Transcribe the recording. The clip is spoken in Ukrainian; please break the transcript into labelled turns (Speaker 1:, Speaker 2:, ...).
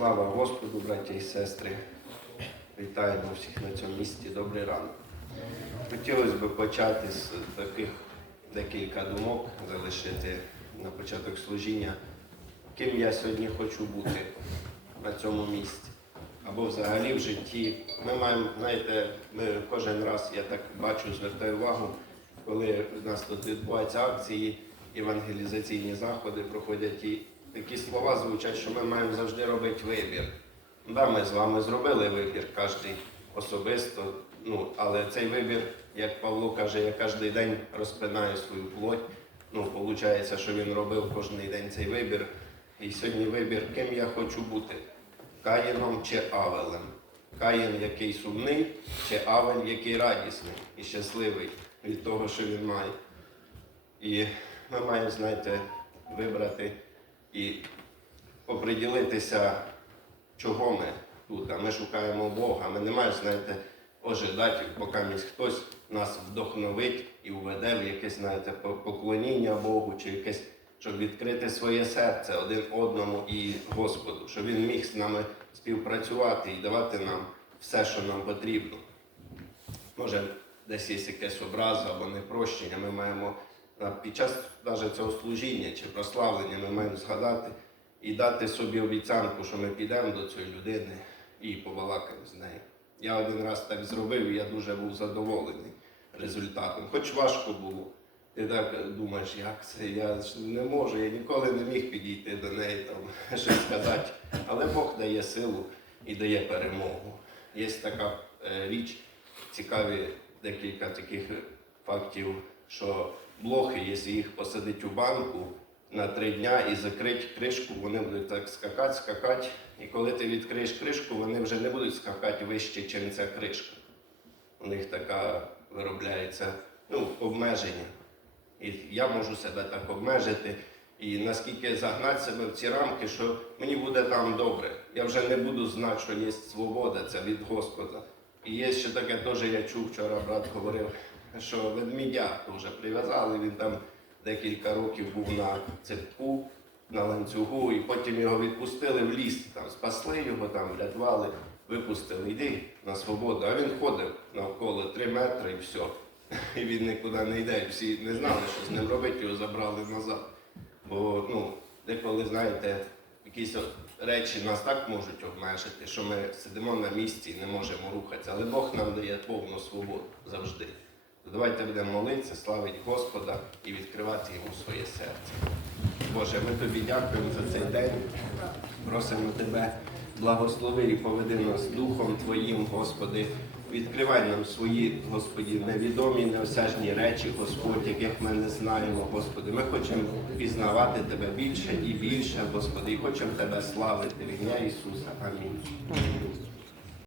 Speaker 1: Слава Господу, браття і сестри. Вітаємо всіх на цьому місці. Добрий ранок. Хотілося б почати з таких декілька думок, залишити на початок служіння, ким я сьогодні хочу бути на цьому місці. Або взагалі в житті. Ми маємо, знаєте, ми кожен раз, я так бачу, звертаю увагу, коли в нас тут відбуваються акції, евангелізаційні заходи проходять і такі слова звучать, що ми маємо завжди робити вибір. Да, ми з вами зробили вибір, кожен особисто, ну, але цей вибір, як Павло каже, я кожен день розпинаю свою плоть. Ну, виходить, що він робив кожен день цей вибір. І сьогодні вибір, ким я хочу бути. Каїном чи Авелем. Каїн, який сумний, чи Авель, який радісний і щасливий від того, що він має. І ми маємо, знаєте, вибрати і оприділитися, чого ми тут. А ми шукаємо Бога. Ми не маємо, знаєте, ожидати, поки хтось нас вдохновить і уведе в якесь, знаєте, поклоніння Богу, чи якесь, щоб відкрити своє серце один одному і Господу, щоб Він міг з нами співпрацювати і давати нам все, що нам потрібно. Може, десь є якесь образа або непрощення, ми маємо під час навіть цього служіння чи прославлення ми маємо згадати і дати собі обіцянку, що ми підемо до цієї людини і побалакаємо з нею. Я один раз так зробив, і я дуже був задоволений результатом. Хоч важко було. Ти так думаєш, як це? Я не можу, я ніколи не міг підійти до неї, там, щось сказати. Але Бог дає силу і дає перемогу. Є така е, річ, цікаві декілька таких фактів, що блохи, якщо їх посадити у банку на три дня і закрити кришку, вони будуть так скакати, скакати. І коли ти відкриєш кришку, вони вже не будуть скакати вище, ніж ця кришка. У них така виробляється ну, обмеження. І я можу себе так обмежити. І наскільки загнати себе в ці рамки, що мені буде там добре. Я вже не буду знати, що є свобода, це від Господа. І є ще таке, теж я чув вчора, брат говорив, що ведмідя теж прив'язали, він там декілька років був на цепку, на ланцюгу, і потім його відпустили в ліс, там спасли його, там врятували, випустили, йди на свободу. А він ходив навколо три метри і все. І він нікуди не йде. Всі не знали, що з ним робити, його забрали назад. Бо ну, деколи, знаєте, якісь речі нас так можуть обмежити, що ми сидимо на місці і не можемо рухатися. Але Бог нам дає повну свободу завжди. Давайте будемо молитися, славити Господа і відкривати йому своє серце. Боже, ми тобі дякуємо за цей день. Просимо тебе, благослови і поведи нас Духом Твоїм, Господи. Відкривай нам свої, Господі, невідомі, неосяжні речі, Господь, яких ми не знаємо, Господи. Ми хочемо пізнавати Тебе більше і більше, Господи, і хочемо Тебе славити в ім'я Ісуса. Амінь.